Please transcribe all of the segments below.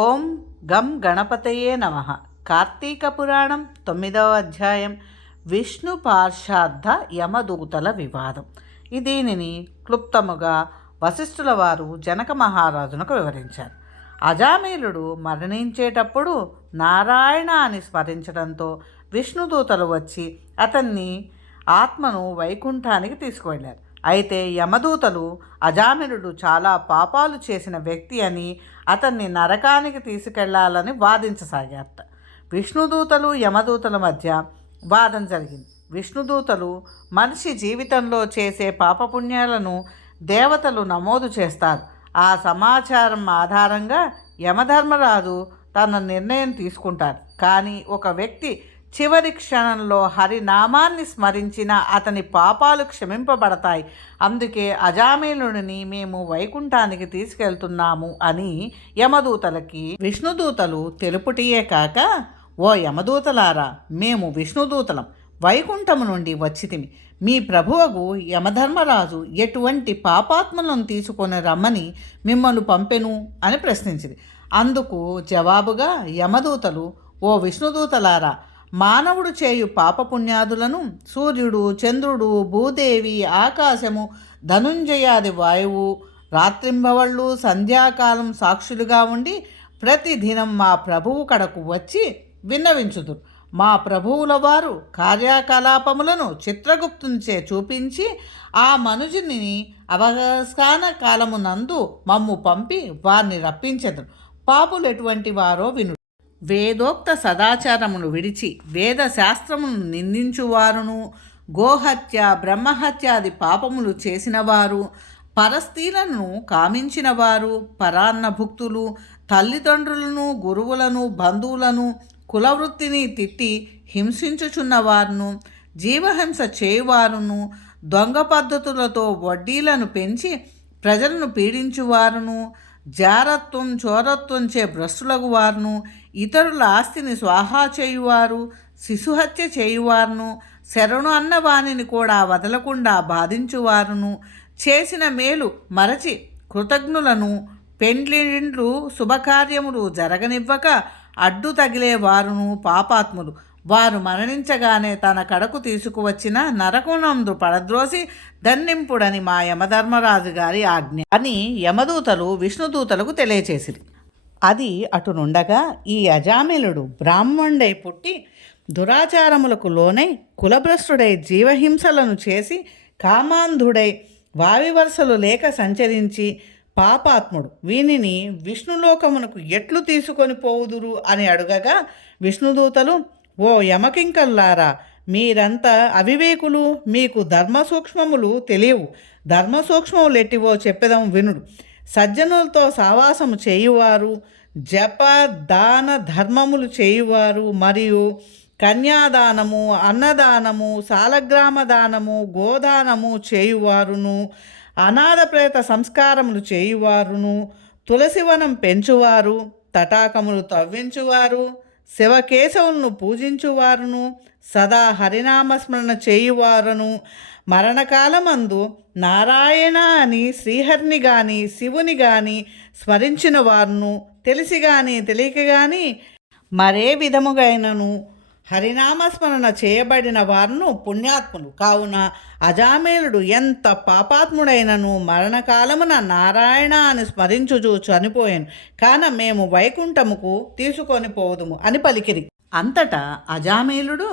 ఓం గం గణపతయే నమ. కార్తీక పురాణం తొమ్మిదవ అధ్యాయం. విష్ణు పార్షార్థ యమదూతల వివాదం. దీనిని క్లుప్తముగా వశిష్ఠుల వారు జనక మహారాజునకు వివరించారు. అజామీలుడు మరణించేటప్పుడు నారాయణ అని స్మరించడంతో విష్ణుదూతలు వచ్చి అతన్ని ఆత్మను వైకుంఠానికి తీసుకువెళ్ళారు. అయితే యమదూతలు అజామినుడు చాలా పాపాలు చేసిన వ్యక్తి అని అతన్ని నరకానికి తీసుకెళ్ళాలని వాదించసాగారట. విష్ణుదూతలు యమదూతల మధ్య వాదం జరిగింది. విష్ణుదూతలు మనిషి జీవితంలో చేసే పాపపుణ్యాలను దేవతలు నమోదు చేస్తారు. ఆ సమాచారం ఆధారంగా యమధర్మరాజు తన నిర్ణయం తీసుకుంటారు కానీ ఒక వ్యక్తి చివరి క్షణంలో హరినామాన్ని స్మరించిన అతని పాపాలు క్షమింపబడతాయి. అందుకే అజామీలుడిని మేము వైకుంఠానికి తీసుకెళ్తున్నాము అని యమదూతలకి విష్ణుదూతలు తెలుపుటియే కాక ఓ యమదూతలారా మేము విష్ణుదూతలం. వైకుంఠము నుండి వచ్చితిమి. మీ ప్రభువగు యమధర్మరాజు ఎటువంటి పాపాత్మలను తీసుకొని రమ్మని మిమ్మల్ని పంపెను అని ప్రశ్నించింది. అందుకు జవాబుగా యమదూతలు ఓ విష్ణుదూతలారా మానవుడు చేయు పాపపుణ్యాదులను సూర్యుడు చంద్రుడు భూదేవి ఆకాశము ధనుంజయాది వాయువు రాత్రింబవళ్ళు సంధ్యాకాలం సాక్షులుగా ఉండి ప్రతిదినం మా ప్రభువు కడకు వచ్చి విన్నవించుదురు. మా ప్రభువుల వారు కార్యకలాపములను చిత్రగుప్తుంచే చూపించి ఆ మనుజుని అవగాన కాలమునందు మమ్ము పంపి వారిని రప్పించెదరు. పాపులు ఎటువంటి వారో విను వేదోక్త సదాచారమును విడిచి వేద శాస్త్రమును నిందించువారును. గోహత్య బ్రహ్మహత్యాది పాపములు చేసినవారు పరస్త్రీలను కామించినవారు పరాన్నభుక్తులు తల్లిదండ్రులను గురువులను బంధువులను కులవృత్తిని తిట్టి హింసించుచున్నవారును. జీవహింస చేయువారును. దొంగ పద్ధతులతో వడ్డీలను పెంచి ప్రజలను పీడించువారును. జారత్వం చోరత్వంచే భ్రష్టులకు వారును ఇతరుల ఆస్తిని స్వాహా చేయువారు శిశుహత్య చేయువారును శరణు అన్న వాణిని కూడా వదలకుండా బాధించువారును చేసిన మేలు మరచి కృతజ్ఞులను పెండ్లిండ్లు శుభకార్యములు జరగనివ్వక అడ్డు తగిలేవారును పాపాత్ములు. వారు మరణించగానే తన కడకు తీసుకువచ్చిన నరకునందు పడద్రోసి దండింపుడని మా యమధర్మరాజు గారి ఆజ్ఞ అని యమదూతలు విష్ణుదూతలకు తెలియచేసిరి. అది అటునుండగా ఈ అజామిలుడు బ్రాహ్మణుడై పుట్టి దురాచారములకు లోనై కులభ్రష్టుడై జీవహింసలను చేసి కామాంధుడై వావి వరుసలు లేక సంచరించి పాపాత్ముడు. వీనిని విష్ణులోకమునకు ఎట్లు తీసుకొని పోవుదురు అని అడుగగా విష్ణుదూతలు ఓ యమకింకల్లారా మీరంతా అవివేకులు మీకు ధర్మ సూక్ష్మములు తెలియవు. ధర్మ సూక్ష్మములు ఎట్టివో చెప్పెదం వినుడు. సజ్జనులతో సావాసము చేయువారు జప దాన ధర్మములు చేయువారు మరియు కన్యాదానము అన్నదానము సాలగ్రామ దానము గోదానము చేయువారును అనాథ ప్రేత సంస్కారములు చేయువారును తులసివనం పెంచువారు తటాకములు తవ్వించువారు శివకేశవులను పూజించువారును సదా హరినామస్మరణ చేయువారును. మరణకాలమందు నారాయణ అని శ్రీహరిని గాని శివుని గాని స్మరించిన వారును తెలిసి గాని తెలియక గాని మరే విధముగైనను? హరినామస్మరణ చేయబడిన వారును పుణ్యాత్ములు. కావున అజామేలుడు ఎంత పాపాత్ముడైనను మరణకాలమున నారాయణ అని స్మరించుచు చనిపోయాను. కాన మేము వైకుంఠముకు తీసుకొని పోదుము అని పలికిరి. అంతటా అజామేలుడు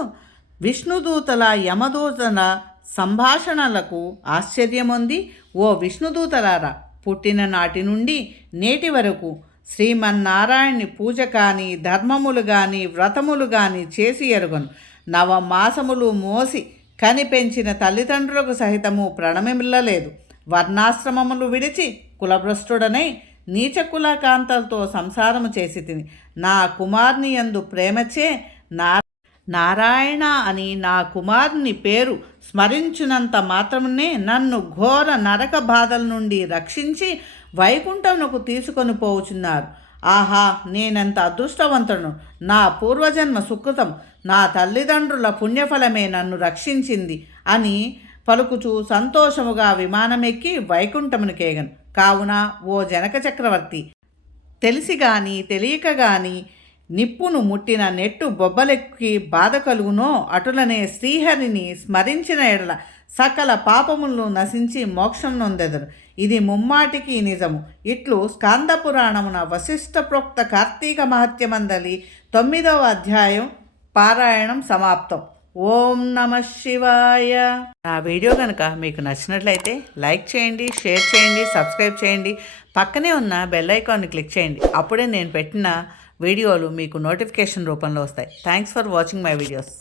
విష్ణుదూతల యమదూతల సంభాషణలకు ఆశ్చర్యముంది. ఓ విష్ణుదూతలారా పుట్టిన నాటి నుండి నేటి వరకు శ్రీమన్నారాయణ్ణి పూజ కానీ ధర్మములు కానీ వ్రతములు కానీ చేసి ఎరుగను. నవమాసములు మోసి కనిపెంచిన తల్లిదండ్రులకు సహితము ప్రణమిల్లలేదు. వర్ణాశ్రమములు విడిచి కులభ్రష్టుడనై నీచ కులకాంతలతో సంసారము చేసి తిని. నా కుమార్ని యందు ప్రేమచే నా నారాయణ అని నా కుమారుని పేరు స్మరించినంత మాత్రమే నన్ను ఘోర నరక బాధల నుండి రక్షించి వైకుంఠమునకు తీసుకొని పోవుచున్నారు ఆహా నేనెంత అదృష్టవంతుడు నా పూర్వజన్మ సుకృతం. నా తల్లిదండ్రుల పుణ్యఫలమే నన్ను రక్షించింది అని పలుకుచూ సంతోషముగా విమానమెక్కి వైకుంఠమునికేగను కావున ఓ జనక చక్రవర్తి తెలిసి గాని తెలియక గాని నిప్పును ముట్టిన నెట్టు బొబ్బలెక్కి బాధ కలుగునో అటులనే శ్రీహరిని స్మరించిన ఎడల సకల పాపములను నశించి మోక్షం నొందెదరు. ఇది ముమ్మాటికి నిజము. ఇట్లు స్కంద పురాణమున వశిష్ఠ ప్రోక్త కార్తీక మహత్యమందలి తొమ్మిదవ అధ్యాయం పారాయణం సమాప్తం. ఓం నమ శివాయ. నా వీడియో కనుక మీకు నచ్చినట్లయితే లైక్ చేయండి షేర్ చేయండి సబ్స్క్రైబ్ చేయండి. పక్కనే ఉన్న బెల్ ఐకాన్ని క్లిక్ చేయండి. అప్పుడే నేను పెట్టిన వీడియోలు మీకు నోటిఫికేషన్ రూపంలో వస్తాయి. Thanks for watching my videos